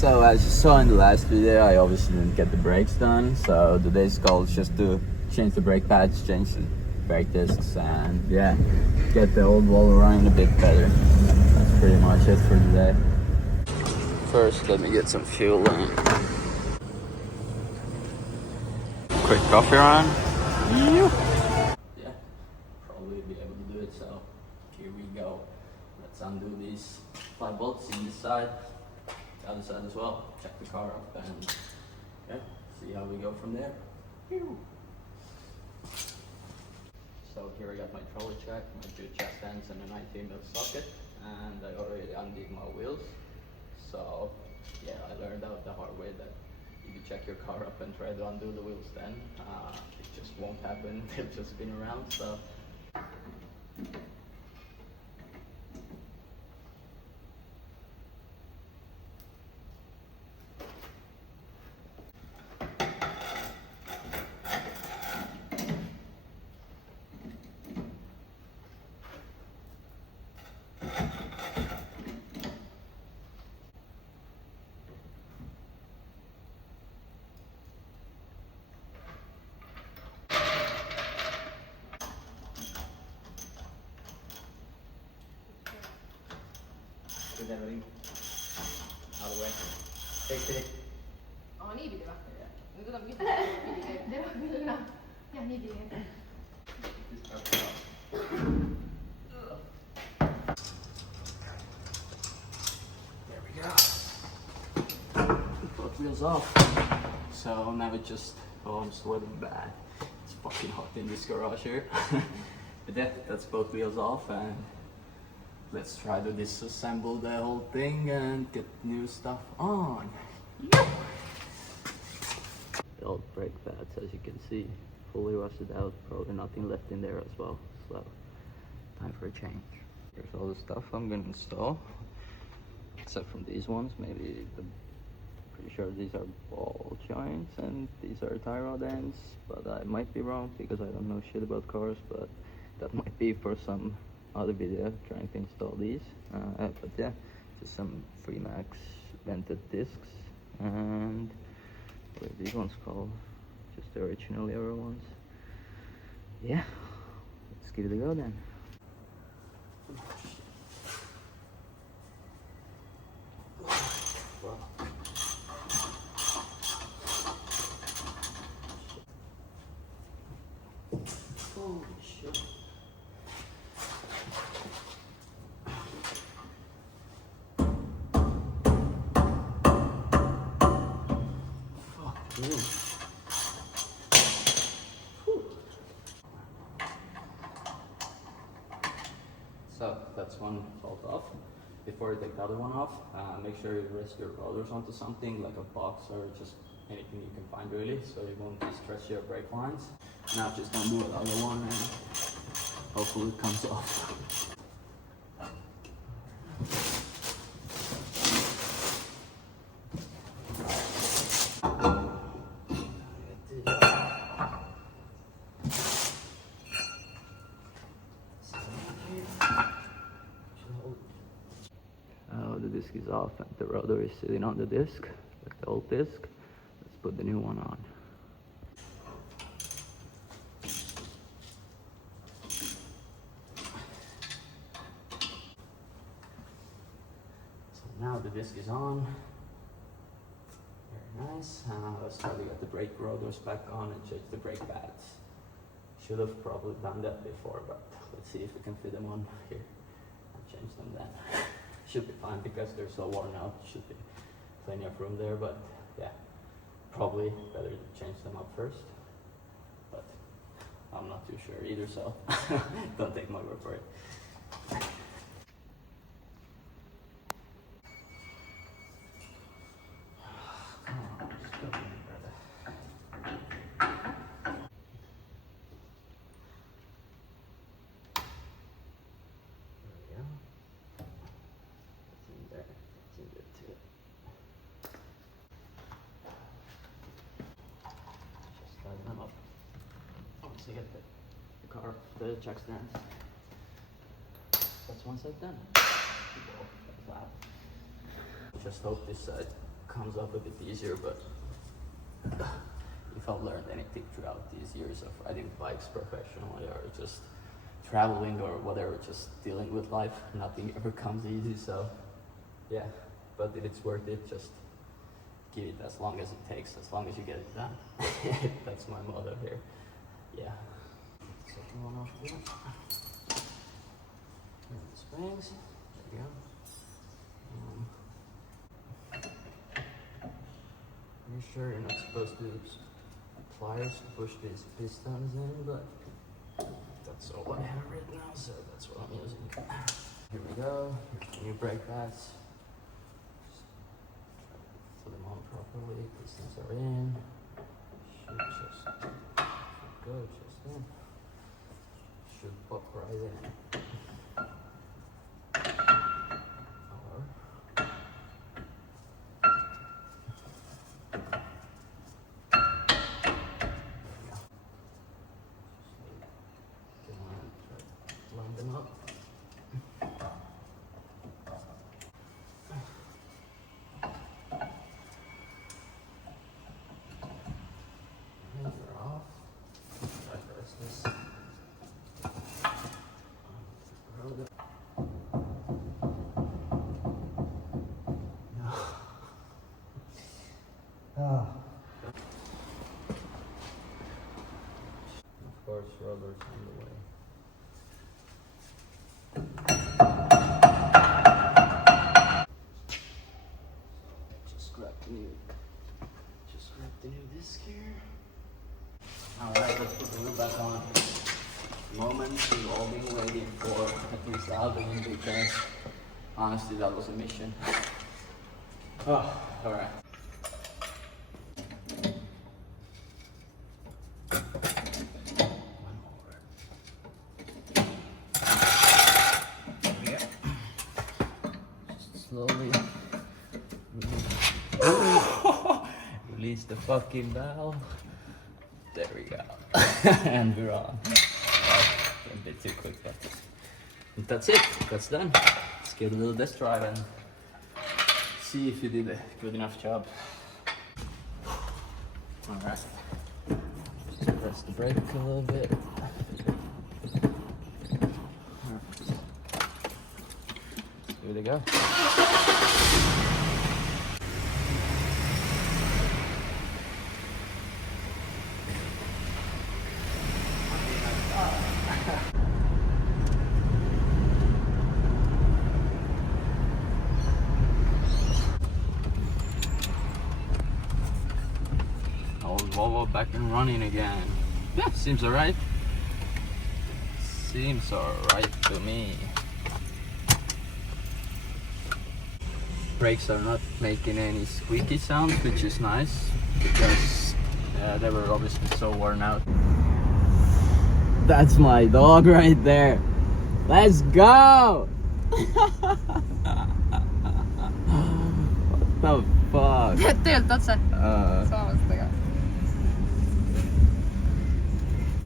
So as you saw in the last video, I obviously didn't get the brakes done. So today's goal is just to change the brake pads, change the brake discs, and yeah, get the old Volvo running a bit better. That's pretty much it for today. First, let me get some fuel in. Quick coffee run. Yeah, probably be able to do it. So here we go. Let's undo these 5 bolts in this side. The other side as well. Check the car up and yeah, see how we go from there. So here I got my trolley check, my 2 chest ends and a 19mm socket, and I already undid my wheels. So yeah, I learned out the hard way that if you check your car up and try to undo the wheels then, it just won't happen. They'll just spin around. So get everything out of the way. Take. Oh, niin piti lähteä. Nyt otan mitä? Kyllä. Ja niin piti. There we go. Both wheels off. So now it just, oh, I'm sweating bad. It's fucking hot in this garage here. But yeah, that's both wheels off, and let's try to disassemble the whole thing and get new stuff on. The old brake pads, as you can see, fully rusted out. Probably nothing left in there as well. So time for a change. Here's all the stuff I'm gonna install, except from these ones. Maybe pretty sure these are ball joints and these are tie rod ends, but I might be wrong because I don't know shit about cars. But that might be for some other video trying to install these. But yeah, just some Freemax vented discs, and what are these ones called? Just the original Euro ones. Yeah, let's give it a go then. Holy shit. Fuck you. So that's one bolt off. Before you take the other one off, make sure you rest your rollers onto something like a box or just anything you can find really, so you won't distress your brake lines. Now just gonna do the other one and hopefully it comes off. The disc is off and the rotor is sitting on the disc, like the old disc. Let's put the new one on. So now the disc is on. Very nice. Let's try to get the brake rotors back on and change the brake pads. Should have probably done that before, but let's see if we can fit them on here and change them then. Should be fine because they're so worn out. Should be plenty of room there, but yeah, probably better to change them up first. But I'm not too sure either, so don't take my word for it. To get the car, the jack stands. That's one side done. Just hope this side comes up a bit easier, but if I've learned anything throughout these years of riding bikes professionally or just traveling or whatever, just dealing with life, nothing ever comes easy. So yeah, but if it's worth it, just give it as long as it takes, as long as you get it done. That's my motto here. Yeah. Second one off here. And the springs. There you go. Pretty sure you're not supposed to use pliers to push these pistons in, but that's all I have right now, so that's what I'm using. Here we go. Here's the new brake pads. Put them on properly. Pistons are in. Should go just in. Should pop right in. Or line them up. And they're off. Try to press this. Roll it. No. Oh. Of course, rubber's on the way. Just grab the new disc here. Alright, let's put the wheel back on. Moment we've all been waiting for, at least I've been, because honestly that was a mission. Oh, alright. Slowly release the fucking valve. There we go. And we're on. A bit too quick, but that's it. That's done. Let's give it a little test drive and see if you did a good enough job. Alright. Just press the brake a little bit. Here we go. Old Volvo back and running again. Yeah, seems alright. Seems alright to me. Brakes are not making any squeaky sounds, which is nice because they were obviously so worn out. That's my dog right there. Let's go! What the fuck? Töölt otse. Saamastega.